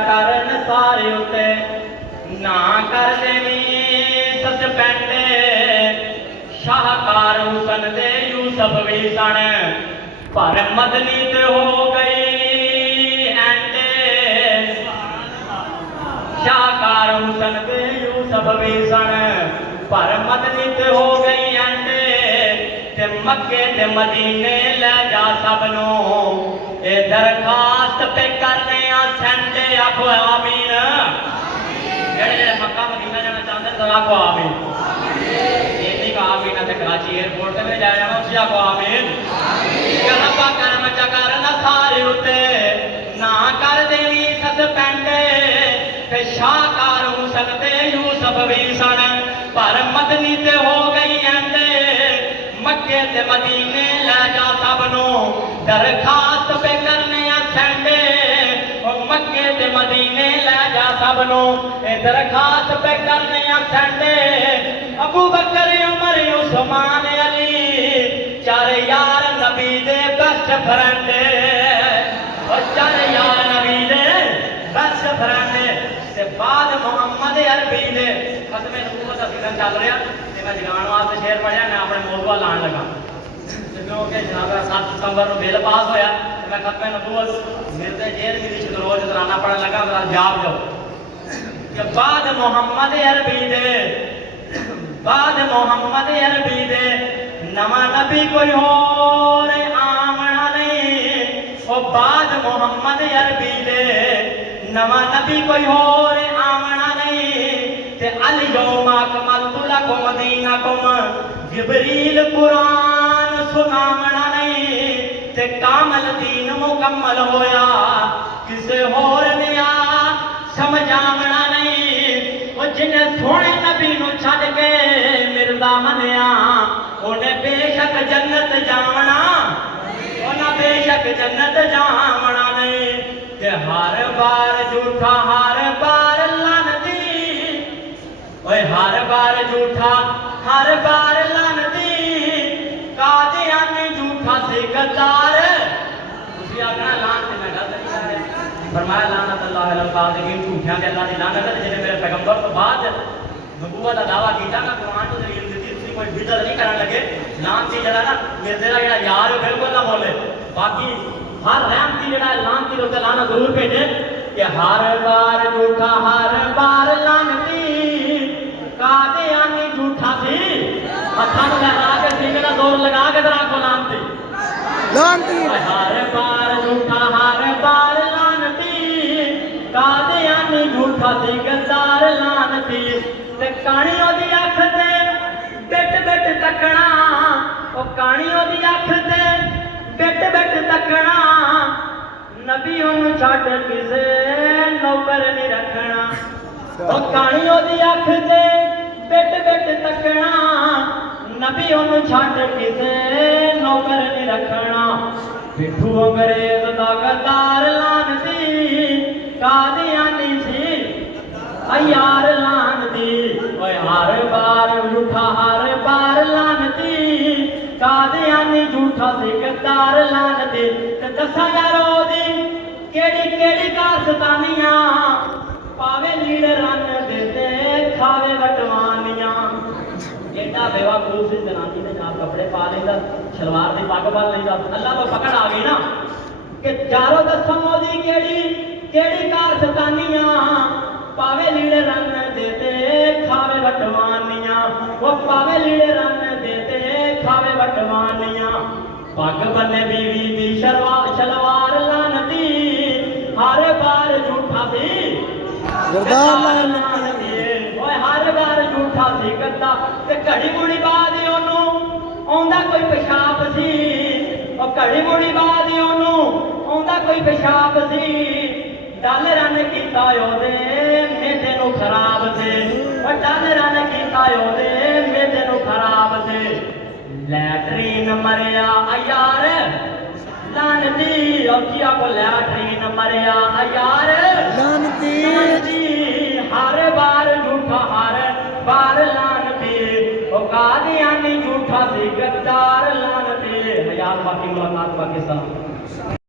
ਕਰਨ ਸਾਰੇ ਉਤੇ ਨਾ ਕਰ ਦੇਵੀਂ ਸਸਪੈਂਡ ਸ਼ਾਹਕਾਰ ਹੁਸਨ ਦੇ ਯੂਸਫ ਵੀ ਸਣ ਪਰ ਮਦਨੀ ਤੇ ਹੋ ਗਈ ਐਂਡ ਸ਼ਾਹਕਾਰ ਹੁਸਨ ਦੇ ਯੂਸਫ ਵੀ ਸਣ ਪਰ ਮਦਨੀ ਤੇ ਹੋ ਗਈ ਐਂਡ ਤੇ ਮੱਕੇ ਤੇ ਮਦੀਨੇ ਲੈ ਜਾ ਸਭ ਨੂੰ ਇਹ दरखास्त पे करने सेंड आखो आमीन जेड़े जेड़े मक्का मदीना जाना चाहते हैं आखो आमीन ये नहीं कहा आमीन ते कराची एयरपोर्ट ते जाया जाना उसी आखो आमीन रब्बा करम चकर ना सारे उते ना कर देवी सस्पेंड ते शाहकार हुसन ते यूसुफ भी सन पर मदनी ते हो गई एंड मक्के ते मदीने ले जा सब नु दरखास्त पे करने सेंड मक्के ते मदीने ले जा सब नु दरखास्त पे करने सेंड अबू बकर उमर उस्मान अली चार यार नबी दे बेस्ट फ्रेंड और चार यार नबी दे बेस्ट फ्रेंड ते बाद मोहम्मद अरबी दे खत्मे नबूवत दा सीजन चल रहा ते मैं जगान वास्ते शेर पढ़िया मैं अपने मौजूदा लान लगा क्योंकि जनाब 7 सितंबर को बिल पास होया तो मैं खत्म नबूवत मिलते जेल की रिश्त रोज तराना पढ़ने लगा मेरा जाग जाओ कि बाद मोहम्मद अरबी दे नवा नबी कोई होर आमना नहीं वो बाद मोहम्मद अरबी दे नवा नबी कोई होर आमना नहीं ते अल यौम अकमलतु लकुम दीनकुम जिब्रील कुरान सुनावना नहीं ते कामल दीन मुकम्मल होया किसे होर ने आ समझावना नहीं वो जिन्हें सोने नबी नु छड़ के मिर्दा मनिया उन्हें बेशक जन्नत जावना उन्हें बेशक जन्नत जावना नहीं ते हर बार झूठा हर बार लानती ओए हर बार झूठा हर बार लानती कादियानी झूठा से गद्दार उसी आखना लानत मैं गलत नहीं कर रहा फरमाया लानत अल्लाह अलल कादिबीन झूठियां दे अल्लाह दी लानत है जिन्हें मेरे पैगंबर तो बाद नबूवत दा दावा कीता ना कुरान तो दलील दी थी कोई बिदअत नहीं करने लगे लानती जड़ा ना मेरे जेड़ा यार बिल्कुल ना बोले बाकी हर रहमती जड़ा लानती रोते लाना जरूर भेजे कि हर बार झूठा हर बार लानती कादियानी झूठा सी हथा में लगा के सीने जोर लगा के जरा को लानती हर बार झूठा हर बार लानती कादियानी झूठा सी गद्दार लानती ते कहानी ओदी अख ते बिट बिट तकना ओ कहानी ओदी अख ते बिट बिट तकना नबी ओनु छड़ किसे नौकर नहीं रखना ओ कहानी ओदी अख ते बिट बिट तकना नबी ओनु छड़ किसे नौकर नहीं रखना पिठू अंग्रेज दा गद्दार लानती कादियानी सी यार लानती ओए हर बार झूठा हर बार लानती कादियानी झूठा सी गद्दार लानती ते दसा यारो दी केड़ी केड़ी कारस्तानियां पावे लीड़ रन देते खावे वटवानियां एडा बेवकूफ सी जनानी ने जनाब कपड़े पा लेंदा सलवार दी पग बन लेंदा अल्लाह तो पकड़ आ गई ना कि चारों दसम मोदी केड़ी केड़ी कारस्तानियां पावे लीड़े रन देते खावे वटवानियां वो पावे लीड़े रन देते खावे वटवानियां पग बने बीवी दी शलवार लानती हर बार झूठा सी हर बार झूठा सी गद्दा ते घड़ी मुड़ी बाद ओनू आंदा कोई पेशाब सी घड़ी मुड़ी बाद ओनू आंदा कोई पेशाब सी डल रन कीता ओदे मेदे नू खराब से डल रन कीता ओदे मेदे नू खराब से लैट्रीन मरिया यार लानती औखिया को लैट्रीन मरिया यार लानती हर बार झूठा हर बार लानती ओ कादियानी झूठा सी गद्दार लानती यार बाकी मुलाकात पाकिस्तान।